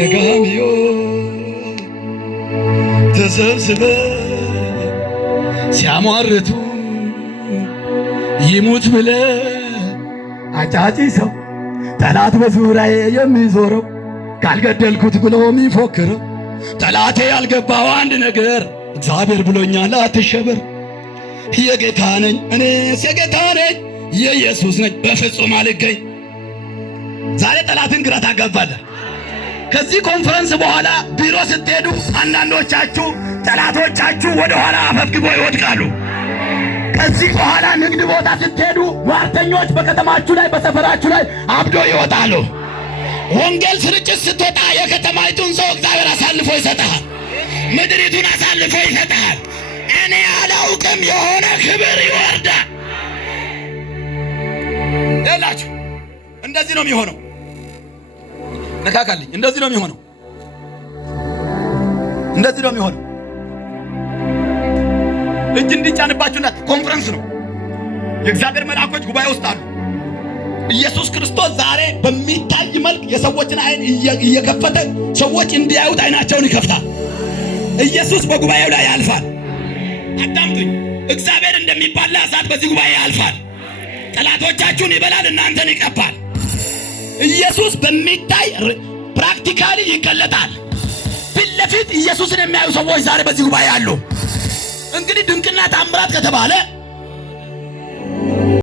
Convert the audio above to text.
ደጋሚዮ ተሰብስበ ሲያሟርቱ ይሙት ብለ አጫጭ ሰው ጠላት በዙሪያዬ የሚዞረው ካልገደልኩት ብሎ የሚፎክረው ጠላቴ ያልገባው አንድ ነገር እግዚአብሔር ብሎኛል አትሸበር። የጌታ ነኝ እኔስ የጌታ ነኝ የኢየሱስ ነኝ በፍጹም አልገኝ። ዛሬ ጠላትን ግራ ታጋባለህ። ከዚህ ኮንፈረንስ በኋላ ቢሮ ስትሄዱ አንዳንዶቻችሁ ጠላቶቻችሁ ወደ ኋላ አፈግፍገው ይወድቃሉ። ከዚህ በኋላ ንግድ ቦታ ስትሄዱ ሟርተኞች በከተማችሁ ላይ በሰፈራችሁ ላይ አብዶ ይወጣሉ። ወንጌል ስርጭት ስትወጣ የከተማይቱን ሰው እግዚአብሔር አሳልፎ ይሰጣል። ምድሪቱን አሳልፎ ይሰጣል። እኔ አላውቅም የሆነ ክብር ይወርዳል። ይላችሁ እንደዚህ ነው የሚሆነው። ነካካልኝ። እንደዚህ ነው የሚሆነው። እንደዚህ ነው የሚሆነው። እጅ እንዲጫንባችሁና ኮንፈረንስ ነው። የእግዚአብሔር መልአኮች ጉባኤ ውስጥ አሉ። ኢየሱስ ክርስቶስ ዛሬ በሚታይ መልክ የሰዎችን አይን እየከፈተ ሰዎች እንዲያዩት አይናቸውን ይከፍታል። ኢየሱስ በጉባኤው ላይ ያልፋል። አዳምጡኝ። እግዚአብሔር እንደሚባል እሳት በዚህ ጉባኤ ያልፋል። ጠላቶቻችሁን ይበላል፣ እናንተን ይቀባል። ኢየሱስ በሚታይ ፕራክቲካሊ ይገለጣል። ፊት ለፊት ኢየሱስን የሚያዩ ሰዎች ዛሬ በዚህ ጉባኤ አሉ። እንግዲህ ድንቅና ተአምራት ከተባለ